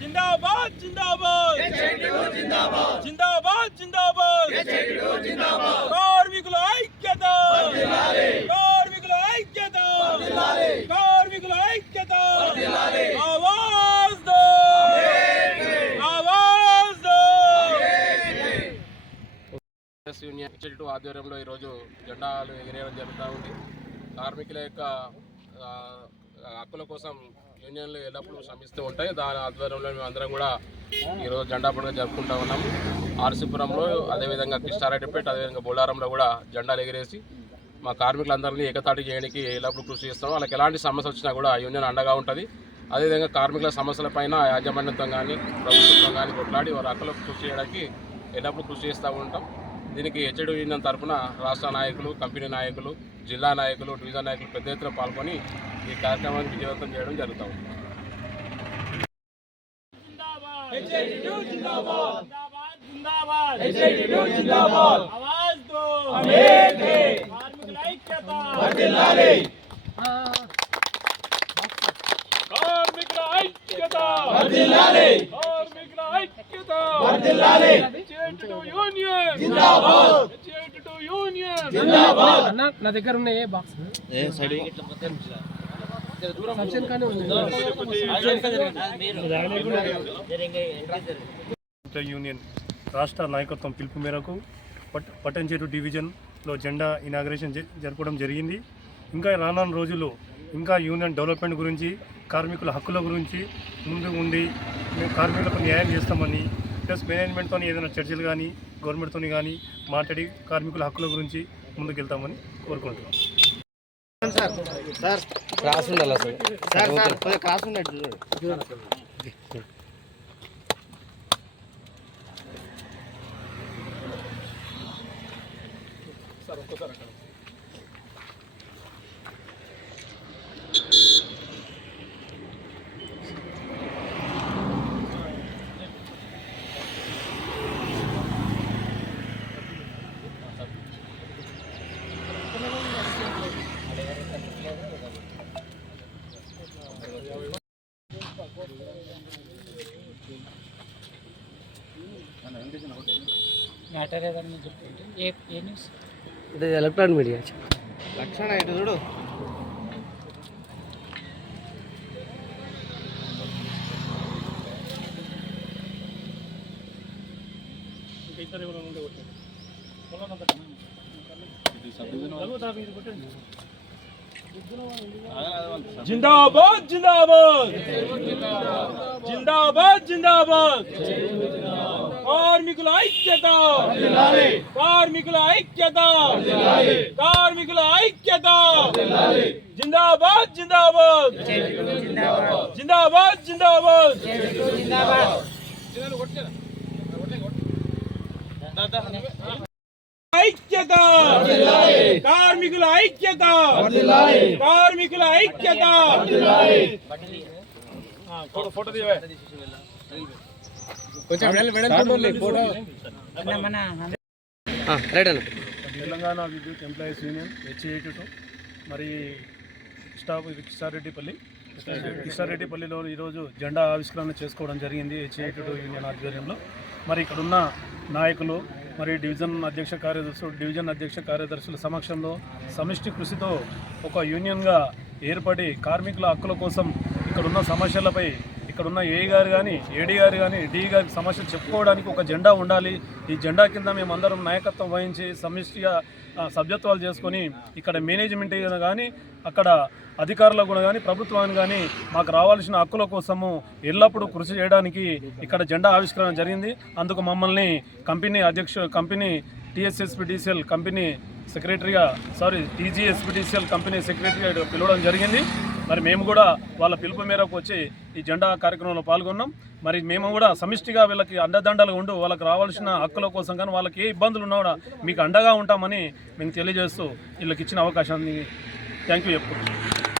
జిందాబాద్ జిందాబాద్. జిందాబాద్ జిందాబాద్ కార్మికుల ఐక్యత. కార్మికుల ఐక్యత. కార్మికుల ఐక్యత. ఆవాజ్ ఆవాజ్ యూనియన్ ఇన్స్టిట్యూట్ ఆధ్వర్యంలో ఈరోజు జెండాలు ఎగిరేయడం జరుగుతూ ఉంది. కార్మికుల యొక్క హక్కుల కోసం యూనియన్లు ఎల్లప్పుడూ శ్రమిస్తూ ఉంటాయి. దాని ఆధ్వర్యంలో మేము అందరం కూడా ఈరోజు జెండా పండుగ జరుపుకుంటా ఉన్నాము ఆర్సీపురంలో అదేవిధంగా కృష్ణారెడ్డిపేట అదేవిధంగా బొల్లారంలో కూడా జెండాలు ఎగిరేసి మా కార్మికులందరినీ ఏకతాటి చేయడానికి ఎల్లప్పుడూ కృషి చేస్తాం వాళ్ళకి ఎలాంటి సమస్య వచ్చినా కూడా యూనియన్ అండగా ఉంటుంది. అదేవిధంగా కార్మికుల సమస్యలపైన యాజమాన్యంతో కానీ ప్రభుత్వంతో కానీ కొట్లాడి వారి హక్కులకు కృషి చేయడానికి ఎల్లప్పుడూ కృషి చేస్తూ ఉంటాం. దీనికి హెచ్ఎడు యూనియన్ తరఫున రాష్ట్ర నాయకులు కంపెనీ నాయకులు జిల్లా నాయకులు డివిజన్ నాయకులు పెద్ద ఎత్తున పాల్గొని ఈ కార్యక్రమాన్ని విజయవంతం చేయడం జరుగుతూ ఉంది. ఐక్యత. కార్మికుల ఐక్యత. వర్ధిల్లాలి. యూనియన్. జిందాబాద్. చేటు యూనియన్. జిందాబాద్. అన్న నా దగ్గర ఉన్నాయి బాక్స్ కానీ ఉంది. యూనియన్ రాష్ట్ర నాయకత్వం పిలుపు మేరకు పట్ పట్టంచేరు డివిజన్లో జెండా ఇనాగ్రేషన్ జ- జరపడం జరిగింది. ఇంకా రానున్న రోజుల్లో ఇంకా యూనియన్ డెవలప్మెంట్ గురించి కార్మికుల హక్కుల గురించి ముందు ఉండి మేము కార్మికులకు న్యాయం చేస్తామని ప్లస్ మేనేజ్మెంట్తో ఏదైనా చర్చలు కానీ గవర్నమెంట్తో కానీ మాట్లాడి కార్మికుల హక్కుల గురించి ముందుకెళ్తామని కోరుకుంటున్నాం. క్రాస్ ఉండాలి అసలు సార్? సార్ కొద్దిగా క్రాస్ ఉన్నట్టు మ్యాటర్ ఏదన్నా చెప్తుంటే ఏ ఏ న్యూస్ ఇది ఎలక్ట్రానిక్ మీడియా లక్షణ ఇటు చూడు. జిందాబాద్ జిందాబాద్! జిందాబాద్ జిందాబాద్! కార్మికుల ఐక్యత కార్మికుల ఐక్యత కార్మికుల ఐక్యత జిందాబాద్ జిందాబాద్ జిందాబాద్ జిందాబాద్ ఐక్యత కార్మికుల ఐక్యత కార్మికుల ఐక్యత ఫోటో తీయవే రైట్ అన్న తెలంగాణ విద్యుత్ ఎంప్లాయీస్ యూనియన్ హెచ్ఏటు మరి స్టాఫ్ ఇది కిషారెడ్డిపల్లి కిషారెడ్డిపల్లిలో ఈరోజు జెండా ఆవిష్కరణ చేసుకోవడం జరిగింది హెచ్ఏటు యూనియన్ ఆధ్వర్యంలో. మరి ఇక్కడ ఉన్న నాయకులు మరి డివిజన్ అధ్యక్ష కార్యదర్శులు డివిజన్ అధ్యక్ష కార్యదర్శుల సమక్షంలో సమిష్టి కృషితో ఒక యూనియన్గా ఏర్పడి కార్మికుల హక్కుల కోసం ఇక్కడున్న సమస్యలపై ఇక్కడున్న ఏ గారు కానీ ఏడీ గారు కానీ డి గారికి సమస్యలు చెప్పుకోవడానికి ఒక జెండా ఉండాలి. ఈ జెండా కింద మేమందరం నాయకత్వం వహించి సమిష్టిగా సభ్యత్వాలు చేసుకొని ఇక్కడ మేనేజ్మెంట్ కానీ అక్కడ అధికారులకు కూడా కానీ ప్రభుత్వాన్ని కానీ మాకు రావాల్సిన హక్కుల కోసము ఎల్లప్పుడూ కృషి చేయడానికి ఇక్కడ జెండా ఆవిష్కరణ జరిగింది. అందుకు మమ్మల్ని కంపెనీ అధ్యక్ష కంపెనీ టీఎస్ఎస్పిడిసిఎల్ కంపెనీ సెక్రటరీగా సారీ టీజీఎస్పిడిసిఎల్ కంపెనీ సెక్రటరీగా పిలవడం జరిగింది. మరి మేము కూడా వాళ్ళ పిలుపు మేరకు వచ్చి ఈ జెండా కార్యక్రమంలో పాల్గొన్నాం. మరి మేము కూడా సమిష్టిగా వీళ్ళకి అండదండలు ఉండు వాళ్ళకి రావాల్సిన హక్కుల కోసం కానీ వాళ్ళకి ఏ ఇబ్బందులు ఉన్నా కూడా మీకు అండగా ఉంటామని మేము తెలియజేస్తూ వీళ్ళకి ఇచ్చిన అవకాశాన్ని థ్యాంక్ యూ చెప్పుకుంటున్నాం